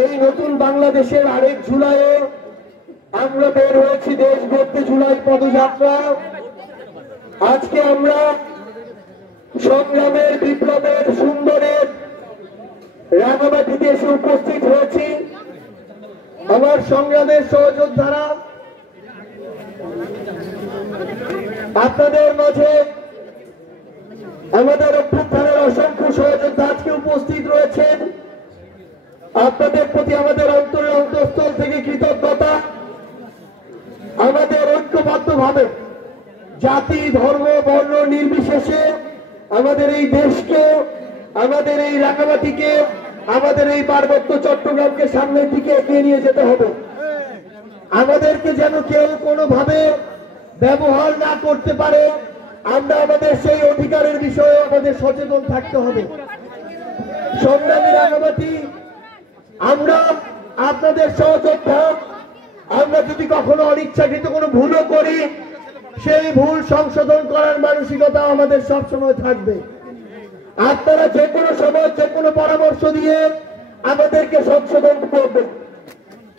এই নতুন বাংলাদেশের আরেক জুলাইয়ে আমরা বের হয়েছি দেশব্যাপী জুলাই পদযাত্রা। আজকে আমরা সংগ্রামের বিপ্লবের সুন্দরের রাঙামাটিতে এসে উপস্থিত হয়েছি। আমার সংগ্রামের সহযোদ্ধারা আপনাদের মাঝে আমাদের অভ্যুত্থানের অসংখ্য সহযোদ্ধা আজকে উপস্থিত রয়েছেন। আপনাদের প্রতি আমাদের অন্তরের অন্তঃস্থল থেকে কৃতজ্ঞতা। আমাদের ঐক্যবদ্ধভাবে জাতি ধর্ম বর্ণ নির্বিশেষে আমাদের এই দেশকে, আমাদের এই রাঙামাটিকে, আমাদের এই পার্বত্য চট্টগ্রামকে সামনের দিকে এগিয়ে নিয়ে যেতে হবে। আমাদেরকে যেন কেউ কোনোভাবে ব্যবহার না করতে পারে, আমরা আমাদের সেই অধিকারের বিষয়ে আমাদের সচেতন থাকতে হবে। সংগ্রামী রাঙামাটি, আমরা আপনাদের সহযোদ্ধা। আমরা যদি কখনো অনিচ্ছাকৃত কোনো ভুলও করি, সেই ভুল সংশোধন করার মানসিকতা আমাদের সবসময় থাকবে। আপনারা যে কোনো সময় যে কোনো পরামর্শ দিয়ে আমাদেরকে সংশোধন করবেন।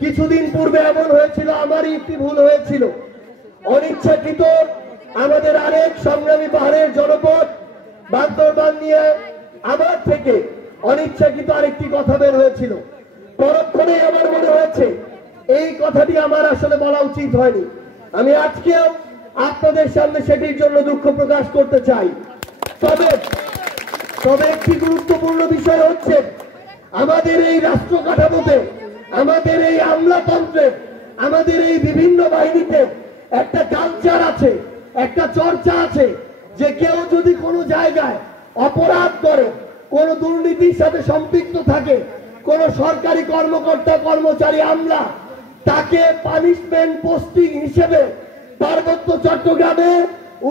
কিছুদিন পূর্বে এমন হয়েছিল, আমারই একটি ভুল হয়েছিল। অনিচ্ছাকৃত আমাদের আরেক সংগ্রামী পাহাড়ের জনপদ বান্দরবান নিয়ে আমার থেকে অনিচ্ছাকৃত আরেকটি কথা বের হয়েছিল। পরক্ষণে আমার মনে হয়েছে এই কথাটি আমার আসলে বলা উচিত হয়নি। আমি আজকেও আপনাদের সামনে সেটির জন্য দুঃখ প্রকাশ করতে চাই। তবে একটি গুরুত্বপূর্ণ বিষয় হচ্ছে, আমাদের এই রাষ্ট্র কাঠামোতে, আমাদের এই আমলাতন্ত্রে, আমাদের এই বিভিন্ন বাহিনীতে একটা কালচার আছে, একটা চর্চা আছে যে কেউ যদি কোনো জায়গায় অপরাধ করে, কোন দুর্নীতির সাথে সম্পৃক্ত থাকে, কোন সরকারি কর্মকর্তা কর্মচারী আমলা, তাকে পানিশমেন্ট পোস্টিং হিসেবে পার্বত্য চট্টগ্রামে,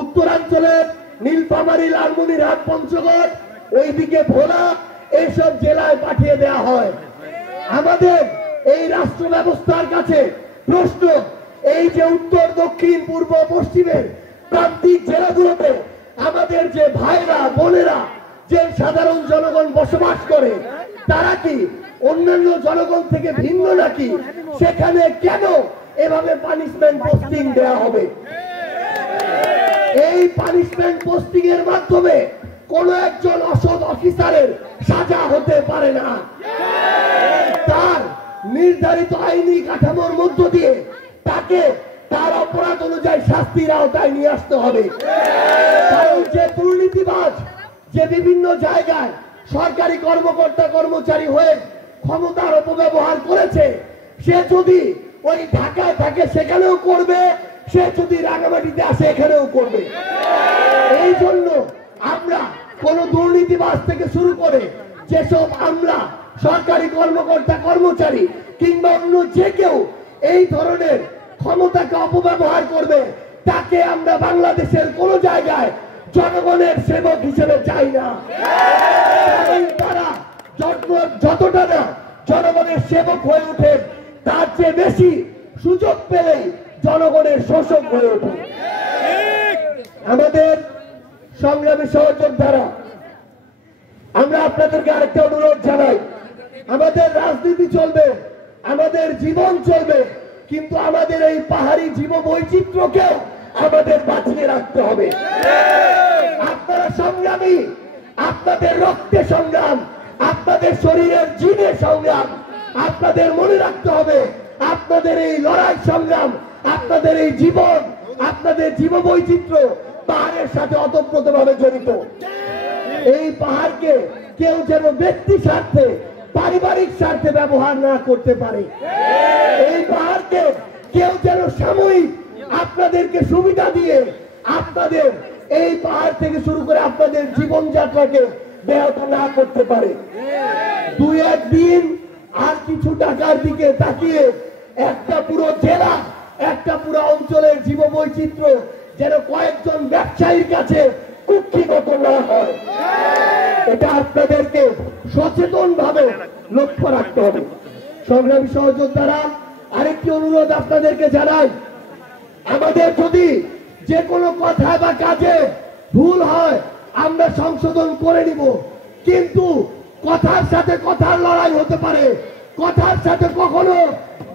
উত্তরাঞ্চলের নীলফামারী, লালমনিরহাট, পঞ্চগড়, ওইদিকে ভোলা, এইসব জেলায় পাঠিয়ে দেওয়া হয়। আমাদের এই রাষ্ট্র ব্যবস্থার কাছে প্রশ্ন, এই যে উত্তর দক্ষিণ পূর্ব পশ্চিমের প্রান্তিক জেলাগুলোতে আমাদের যে ভাইরা বোনেরা, যে সাধারণ জনগণ বসবাস করে, তারা কি অন্যান্য জনগণ থেকে ভিন্ন নাকি? সেখানে কেন এভাবে পানিশমেন্ট পোস্টিং দেওয়া হবে? এই পানিশমেন্ট পোস্টিং এর মাধ্যমে কোন একজন অসৎ অফিসারের সাজা হতে পারে না। তার নির্ধারিত আইনি কাঠামোর মধ্য দিয়ে তাকে তার অপরাধ অনুযায়ী শাস্তির আওতায় নিয়ে আসতে হবে। কারণ যে দুর্নীতিবাজ, যে বিভিন্ন জায়গায় সরকারি কর্মকর্তা কর্মচারী হয়ে ক্ষমতার অপব্যবহার করেছে, সে যদি ওই ঢাকায় থাকে সেখানেও করবে, সে যদি রাঙামাটিতে আসে এখানেও করবে। এই জন্য আমরা কোন দুর্নীতিবাজ থেকে শুরু করে যেসব আমলা, সরকারি কর্মকর্তা কর্মচারী কিংবা অন্য যে কেউ এই ধরনের ক্ষমতাকে অপব্যবহার করবে, তাকে আমরা বাংলাদেশের কোন জায়গায় জনগণের সেবক হিসেবে চাই না। তারা যতটা না জনগণের সেবক হয়ে ওঠে, তার চেয়ে বেশি সুযোগ পেলেই জনগণের শোষক হয়ে ওঠে। আমাদের সংগ্রামী সহযোদ্ধারা, আমরা আপনাদেরকে আরেকটা অনুরোধ জানাই, আমাদের রাজনীতি চলবে, আমাদের জীবন চলবে, কিন্তু আমাদের এই পাহাড়ি জীব বৈচিত্র্যকেও আমাদের বাঁচিয়ে রাখতে হবে। আপনারা সংগ্রামী, আপনাদের রক্তে সংগ্রাম, আপনাদের শরীরের জিনে সংগ্রাম, আপনাদের মনে রাখতে হবে আপনাদের এই লড়াই সংগ্রাম, আপনাদের এই জীবন, আপনাদের জীব বৈচিত্র্য পাহাড়ের সাথে ওতপ্রোতভাবে জড়িত। এই পাহাড়কে কেউ যেন ব্যক্তি স্বার্থে, পারিবারিক স্বার্থে ব্যবহার না করতে পারে। এই পাহাড়কে কেউ যেন সাময়িক আপনাদেরকে সুবিধা দিয়ে আপনাদের এই পাহাড় থেকে শুরু করে আপনাদের জীবনযাত্রাকে ব্যাহত না করতে পারে। দুই একদিন আর কিছু টাকার দিকে তাকিয়ে একটা পুরো জেলা, একটা পুরো অঞ্চলের জীব বৈচিত্র্য যেন কয়েকজন ব্যবসায়ীর কাছে কুক্ষিগত না হয়, এটা আপনাদেরকে সচেতন ভাবে লক্ষ্য রাখতে হবে। সংগ্রামী সহযোদ্ধারা, আরেকটি অনুরোধ আপনাদেরকে জানাই, আমাদের যদি যে কোনো কথা বা কাজে ভুল হয় আমরা সংশোধন করে নিব, কিন্তু কথার সাথে কথার লড়াই হতে পারে, কথার সাথে কখনো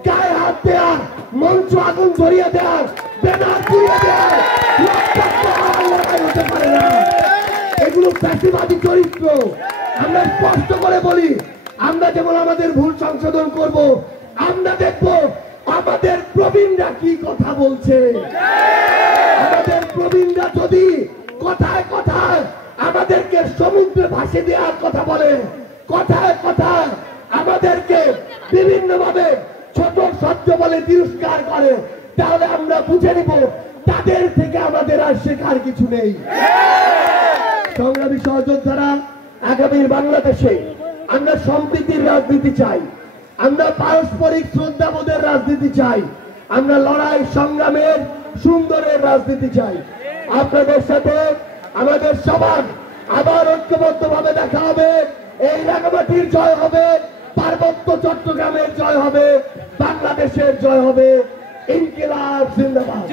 গায়ে হাত দেওয়ার, মঞ্চ আগুন ধরিয়ে দেওয়ার, ব্যানার পুড়িয়ে দেওয়ার লড়াই হতে পারে না। এগুলো ফ্যাসিবাদী চরিত্র। আমরা স্পষ্ট করে বলি, আমরা যেমন আমাদের ভুল সংশোধন করব, আমরা দেখব আমাদের প্রবীণরা কি কথা বলছে। আমাদের প্রবীণরা যদি কথায় কথায় আমাদেরকে সমুদ্রে ভাসিয়ে দেওয়ার কথা বলে, কথায় কথায় আমাদেরকে বিভিন্ন ভাবে ছোট সহ্য বলে তিরস্কার করে, তাহলে আমরা বুঝে নিব তাদের থেকে আমাদের আর শেখার কিছু নেই। সংগ্রামী সহযোদ্ধারা, আগামীর বাংলাদেশে আমরা সম্প্রীতির রাজনীতি চাই, আমরা পারস্পরিক শ্রদ্ধাবোধের রাজনীতি চাই, আমরা লড়াই সংগ্রামের সুন্দরের রাজনীতি চাই। আপনাদের সাথে আমাদের সবার আবার ঐক্যবদ্ধ ভাবে দেখা হবে। এই রাঙামাটির জয় হবে, পার্বত্য চট্টগ্রামের জয় হবে, বাংলাদেশের জয় হবে। ইনকিলাব জিন্দাবাদ।